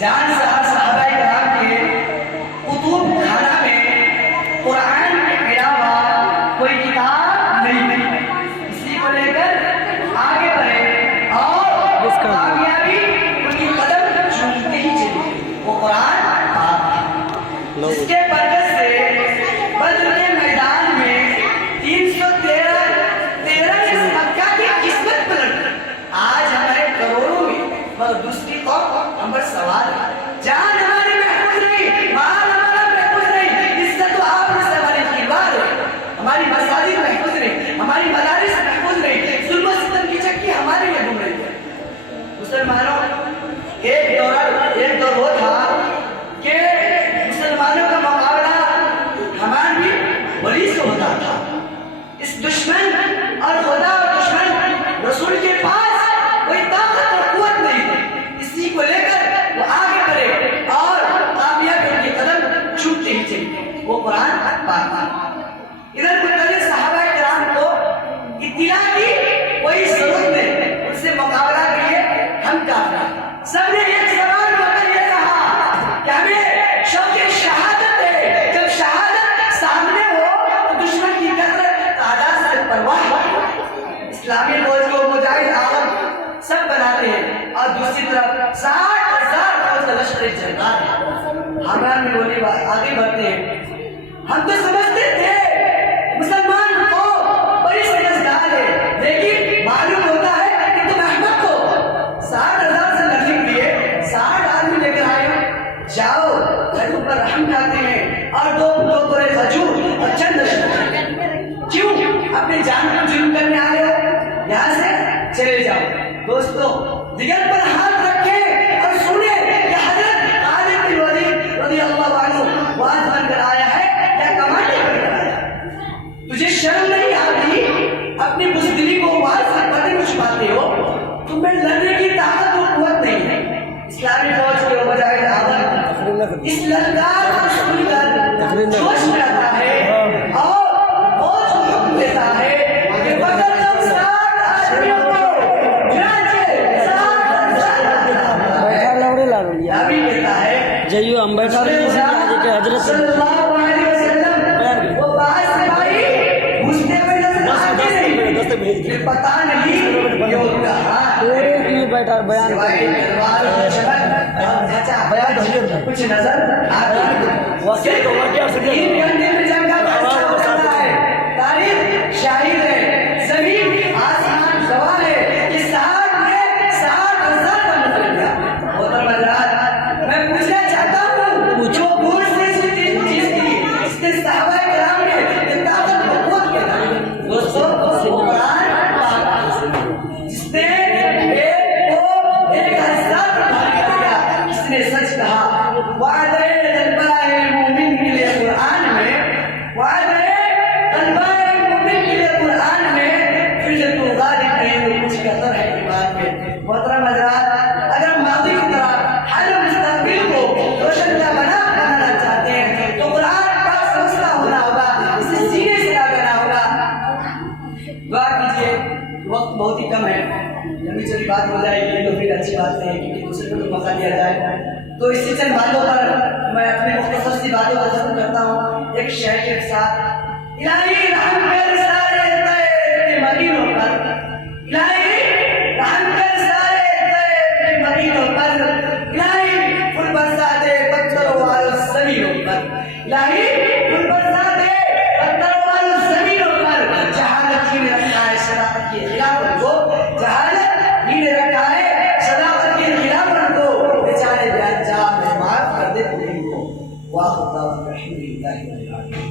جان صحابہ کرام کے کتب خانہ میں قرآن کے علاوہ کوئی کتاب نہیں تھی، اسی کو لے کر آگے بڑھے اور کامیابی ان کی قدم چومتے ہی چلی، وہ قرآن پاک تھا، جس کے برکت سے بدر کے میدان میں 313 مکہ کی قسمت پلٹ آج ہمارے کروڑوں میں اور دوسری قوم ہم پر سوال ہے۔ جان ہماری محفوظ نہیں، مال ہمارا محفوظ نہیں، عزت و آبرو سے ہماری کھلواڑ ہے، ہماری مساجد محفوظ نہیں، ہماری مدارس محفوظ نہیں، ظلم و ستم کی چکی ہمارے میں گھوم رہی ہے۔ مسلمانوں ایک دور وہ تھا کہ مسلمانوں کا مقابلہ ہمارے بھی بڑی سے ہوتا تھا، اس دشمن اور خدا اور دشمن رسول کے پاس کوئی طاقت اور قوت نہیں تھی، اسی کو لے کر وہ آگے بڑھے اور کامیابی ان کے قدم چومتے ہی چلے، وہ قرآن پاک تھا۔ ادھر مقتدر صحابہ کرام کو اطلاع کی کوئی ضرورت نہیں، ان سے مقابلہ کے لیے ہم کافی ہیں۔ سب نے ایک سوال ہو کر یہ کہا کہ ہمیں شوق شہادت ہے، جب شہادت سامنے ہو تو دشمن کی کثرت تعداد سے پرواہ نہیں۔ اسلامی فوج کو مجاہد عالم سب بناتے ہیں اور دوسری طرف 60,000 فوج کا لشکر چلتا ہے، ہمارا بھی بولی آگے بڑھتے ہیں۔ ہم تو سمجھتے تھے مسلمان کو بڑی سمجھدار ہے، لیکن معلوم ہوتا ہے کہ تم احمق ہو، 60,000 سے لڑنے کے لیے 60 آدمی لے کر آئے ہو، جاؤ گھروں پر رحم کھاتے ہیں اور دو ٹوکرے کھجور اور چند لشکر، کیوں اپنی جان کو ظلم کرنے آئے ہو؟ یہاں سے چلے جاؤ۔ دوستو دیگر پر ہاتھ رکھے اور سنے کہ حضرت خالد بن ولید رضی اللہ عنہ واز بن کر آیا ہے یا کمانڈر بن کر آیا ہے؟ تجھے شرم نہیں آتی؟ اپنی بزدلی کو واز سے پتہ کچھ پاتے ہو؟ تم میں لڑنے کی طاقت اور قوت نہیں ہے۔ اسلامی فوج کے مجاہد اعظم اس للکار کو سن کر جوش میں آتا ہے اور فوج کو حکم دیتا ہے کہ پکڑ لو 60 آدمیوں کو، جیو ہم بیٹھا رہے ہیں کہ حضرت صلی اللہ علیہ وسلم وہ باہر سے بھائی گھستے ہوئے نظر آتے نہیں، پھر پتہ نہیں یہ ان کا ہاتھ بیٹھا بیان کچھ نظر آتا ہے۔ 3 گھنٹے میں جنگ کا فیصلہ ہو سکتا ہے، تاریخ شاہد ہے، زمین آسمان گواہ ہے کہ 60,000 کا مطلب محترم حضرات، میں پوچھنا چاہتا ہوں جو بھول سے چیز کی اس نے صحابہ کرام نے یہ طاقت کو قوت کیا تھا، دوستوں قرآن پاک جس نے ایک کو 1,000 بھاری کیا، اس نے سچ کہا۔ وعدہ طلبہ مومن کے لیے قرآن میں، وعدہ طلبہ مومن کے لیے قرآن میں فضل و غالب نہیں تو کچھ کثر ہے ایمان میں۔ محترم حضرات، اگر ماضی کی طرح حال مستقبل کو روشن بنانا چاہتے ہیں تو قرآن پاک سمجھنا ہونا ہوگا، اسے سینے سے لگانا ہوگا۔ دعا کیجیے، وقت بہت ہی کم ہے، لمبی چوڑی بات ہو جائے گی تو پھر اچھی بات نہیں، کیونکہ دوسرے کو بھی موقع دیا جائے۔ تو اسی چند باتوں پر میں اپنی مختصر سی باتوں کو ختم کرتا ہوں ایک شعر کے ساتھ۔ الہی رحم کر سارے طیب مدینوں پر، الہی رحم کر سارے طیب مدینوں پر، الہی پھول برسا دے پتھروں والوں زمینوں پر، الہی پھول برسا دے پتھروں والوں زمینوں پر، جہالت ہی نے رکھا ہے صداقت کے خلاف کو، جہالت ہی نے رکھا ہے صداقت کے خلاف کو، بیچارے بے انجام ہے معاف کر دے تمہیں کو۔ واہ خدا الحمدللہ رب العالمین۔